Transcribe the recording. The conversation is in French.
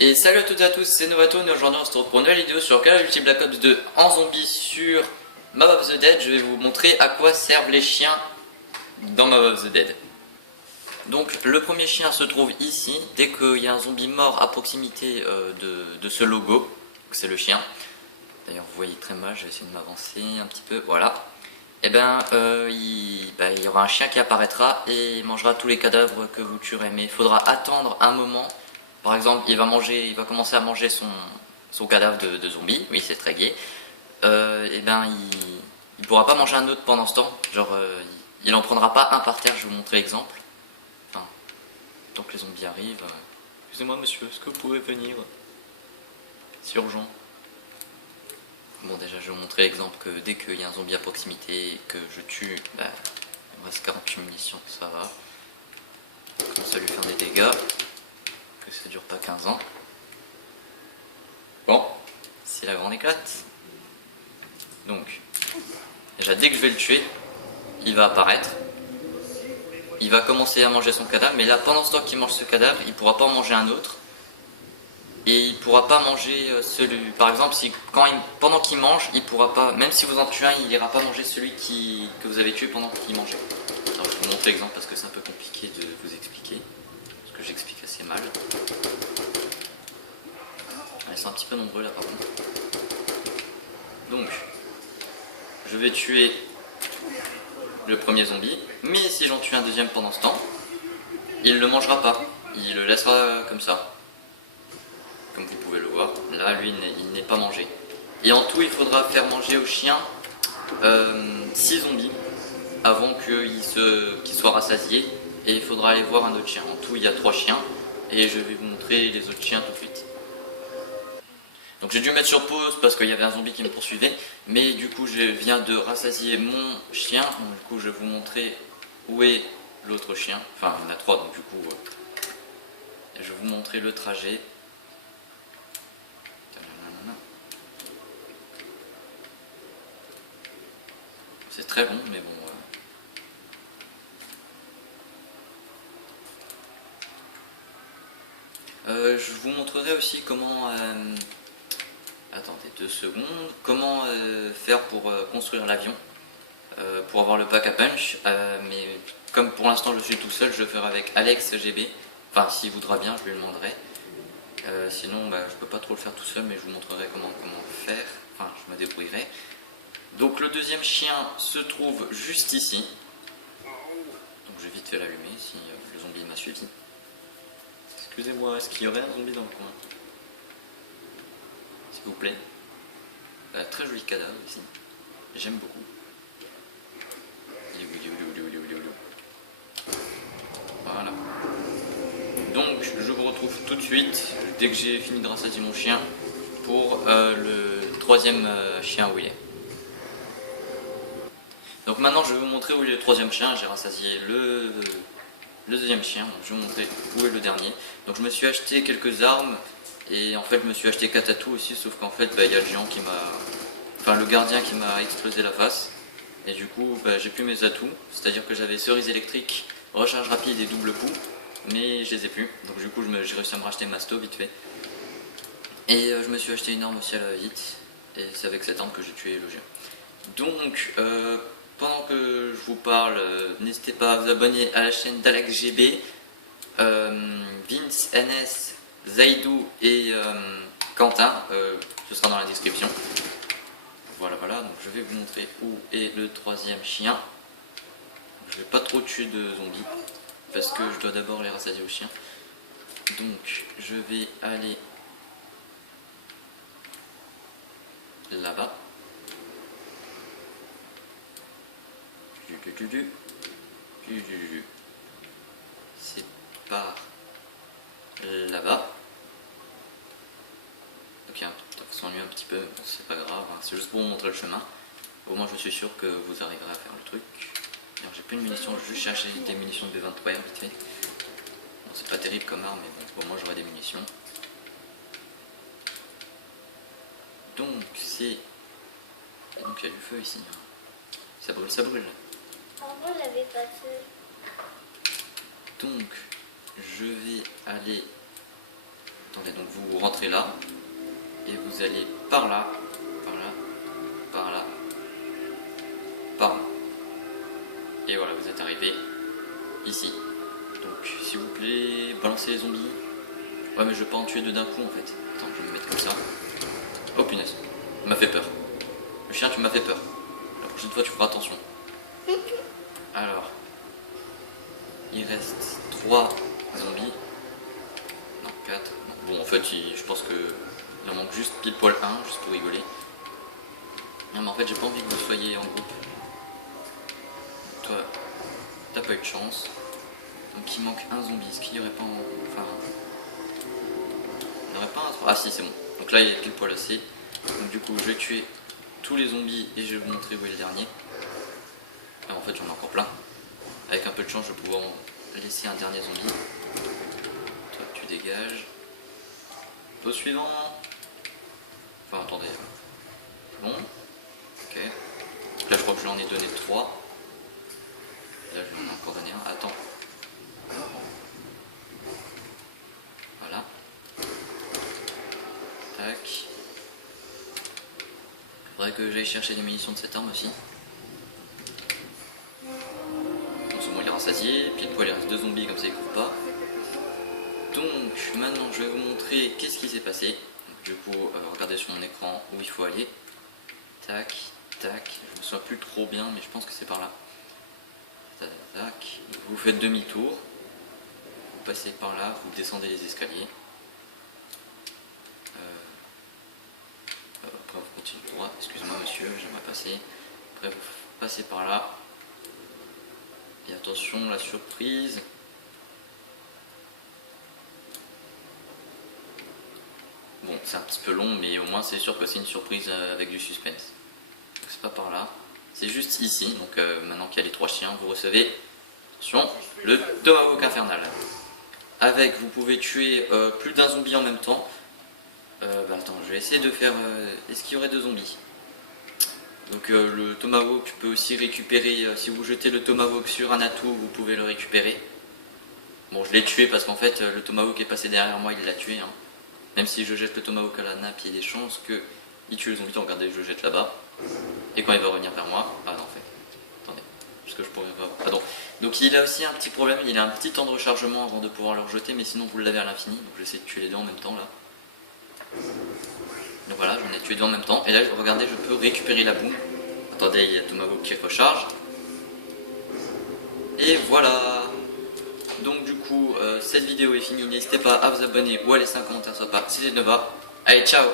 Et salut à toutes et à tous, c'est Novato et aujourd'hui on se retrouve pour une nouvelle vidéo sur Call of Duty Black Ops 2 en zombie sur Map of the Dead. Je vais vous montrer à quoi servent les chiens dans Map of the Dead. Donc le premier chien se trouve ici, dès qu'il y a un zombie mort à proximité de ce logo, c'est le chien. D'ailleurs vous voyez très mal, je vais essayer de m'avancer un petit peu, voilà. Et il y aura un chien qui apparaîtra et mangera tous les cadavres que vous tuerez, mais il faudra attendre un moment. Par exemple, il va commencer à manger son cadavre de zombie, oui c'est très gai. Il pourra pas manger un autre pendant ce temps, il en prendra pas un par terre, je vais vous montrer l'exemple. Enfin, tant que les zombies arrivent. Excusez-moi monsieur, est-ce que vous pouvez venir? C'est urgent. Bon déjà je vais vous montrer l'exemple que dès qu'il y a un zombie à proximité et que je tue, il me reste 48 munitions, ça va. On commence à lui faire des dégâts. Que ça dure pas 15 ans. Bon, c'est la grande éclate. Donc, déjà dès que je vais le tuer, il va apparaître. Il va commencer à manger son cadavre, mais là pendant ce temps qu'il mange ce cadavre, il pourra pas en manger un autre. Et il pourra pas manger celui. Par exemple, pendant qu'il mange, il pourra pas. Même si vous en tuez un, il ira pas manger celui que vous avez tué pendant qu'il mangeait. Alors, je vous montre l'exemple parce que c'est un peu compliqué de vous expliquer. Parce que j'explique assez mal. Ils sont un petit peu nombreux là par contre. Donc, je vais tuer le premier zombie, mais si j'en tue un deuxième pendant ce temps, il ne le mangera pas, il le laissera comme ça. Comme vous pouvez le voir, là lui il n'est pas mangé. Et en tout il faudra faire manger au chien 6 zombies avant qu'il soit rassasié, et il faudra aller voir un autre chien. En tout il y a 3 chiens, et je vais vous montrer les autres chiens tout de suite. Donc j'ai dû mettre sur pause parce qu'il y avait un zombie qui me poursuivait, mais du coup je viens de rassasier mon chien, donc du coup je vais vous montrer où est l'autre chien, enfin il y en a 3 donc du coup je vais vous montrer le trajet. C'est très long mais bon. Je vous montrerai aussi comment... attendez 2 secondes. Comment faire pour construire l'avion, pour avoir le pack à punch. Mais comme pour l'instant je suis tout seul, je le ferai avec Alex GB. Enfin, s'il voudra bien, je lui demanderai. Sinon, je peux pas trop le faire tout seul, mais je vous montrerai comment faire. Enfin, je me débrouillerai. Donc le deuxième chien se trouve juste ici. Donc je vais vite fait l'allumer si le zombie m'a suivi. Excusez-moi, est-ce qu'il y aurait un zombie dans le coin? S'il vous plaît. Très joli cadavre ici. J'aime beaucoup. Voilà. Donc je vous retrouve tout de suite, dès que j'ai fini de rassasier mon chien, pour le troisième chien où il est. Donc maintenant je vais vous montrer où est le troisième chien. J'ai rassasié le deuxième chien, donc je vais vous montrer où est le dernier. Donc je me suis acheté quelques armes, et en fait je me suis acheté 4 atouts aussi, sauf qu'en fait il y a le géant qui m'a... Enfin le gardien qui m'a explosé la face. Et du coup j'ai plus mes atouts, c'est à dire que j'avais cerise électrique, recharge rapide et double coup, mais je les ai plus. Donc du coup j'ai réussi à me racheter masto vite fait. Et je me suis acheté une arme aussi à la vite, et c'est avec cette arme que j'ai tué le géant. Donc pendant que je vous parle, n'hésitez pas à vous abonner à la chaîne d'Alex GB, Vince, NS, Zaidou et Quentin, ce sera dans la description. Voilà, donc je vais vous montrer où est le troisième chien. Je vais pas trop tuer de zombies, parce que je dois d'abord les rassasier au chien. Donc je vais aller là-bas. C'est par là-bas. Ok, on s'ennuie un petit peu, bon, c'est pas grave, hein. C'est juste pour vous montrer le chemin. Au moins je suis sûr que vous arriverez à faire le truc. Alors j'ai plus de munitions, je vais juste chercher des munitions de B23 vite fait. Bon, c'est pas terrible comme arme, mais bon, au moins j'aurai des munitions. Donc c'est... Donc il y a du feu ici. Ça brûle, ça brûle. Avant, il n'avait pas de feu. Donc je vais aller Attendez, donc vous rentrez là. Et vous allez par là, par là, par là, par là. Et voilà, vous êtes arrivé ici. Donc, s'il vous plaît, balancez les zombies. Ouais, mais je vais pas en tuer deux d'un coup en fait. Attends, je vais me mettre comme ça. Oh punaise, tu m'as fait peur. Le chien, tu m'as fait peur. La prochaine fois, tu feras attention. Alors, il reste 3 zombies. Non, 4. Non. Bon, en fait, je pense que il en manque juste pile poil 1, juste pour rigoler. Non, mais en fait, j'ai pas envie que vous soyez en groupe. Toi, t'as pas eu de chance. Donc, il manque un zombie. Est-ce qu'il y aurait pas enfin. Il n'y aurait pas un 3. Ah, si, c'est bon. Donc là, il est pile poil assez. Donc, du coup, je vais tuer tous les zombies et je vais vous montrer où est le dernier. Ah, en fait, j'en ai encore plein. Avec un peu de chance, je vais pouvoir en laisser un dernier zombie. Toi, tu dégages. Au suivant. Enfin, attendez. Bon. Ok. Là, je crois que je lui en ai donné 3. Là, je lui en ai encore donné un. Attends. Voilà. Tac. Faudrait que j'aille chercher des munitions de cette arme aussi. Bon, c'est bon, il est rassasié. Pile poil, il reste 2 zombies, comme ça, il court pas. Donc, maintenant, je vais vous montrer qu'est-ce qui s'est passé. Donc, du coup, regardez sur mon écran où il faut aller. Tac, tac. Je me souviens plus trop bien, mais je pense que c'est par là. Tac, tac. Vous faites demi-tour. Vous passez par là, vous descendez les escaliers. Après, vous continuez droit. Excusez-moi, monsieur, j'aimerais passer. Après, vous passez par là. Et attention, la surprise. Bon, c'est un petit peu long, mais au moins c'est sûr que c'est une surprise avec du suspense. Donc c'est pas par là, c'est juste ici. Donc maintenant qu'il y a les 3 chiens, vous recevez, attention, le Tomahawk infernal. Avec, vous pouvez tuer plus d'un zombie en même temps. Attends, je vais essayer de faire... Est-ce qu'il y aurait 2 zombies? Donc le Tomahawk peut aussi récupérer, si vous jetez le Tomahawk sur un atout, vous pouvez le récupérer. Bon, je l'ai tué parce qu'en fait le Tomahawk est passé derrière moi, il l'a tué. Hein. Même si je jette le Tomahawk à la nappe, il y a des chances qu'il tue le zombie. Regardez, je le jette là-bas. Et quand il va revenir vers moi... Ah non, en fait. Attendez. Parce que je pourrais... Pardon. Donc il a aussi un petit problème. Il a un petit temps de rechargement avant de pouvoir le rejeter. Mais sinon, vous l'avez à l'infini. Donc j'essaie de tuer les deux en même temps, là. Donc voilà, j'en ai tué 2 en même temps. Et là, regardez, je peux récupérer la boum. Attendez, il y a Tomahawk qui recharge. Et voilà. Donc du coup, cette vidéo est finie. N'hésitez pas à vous abonner ou à laisser un commentaire sympa si ça ne va. Allez, ciao!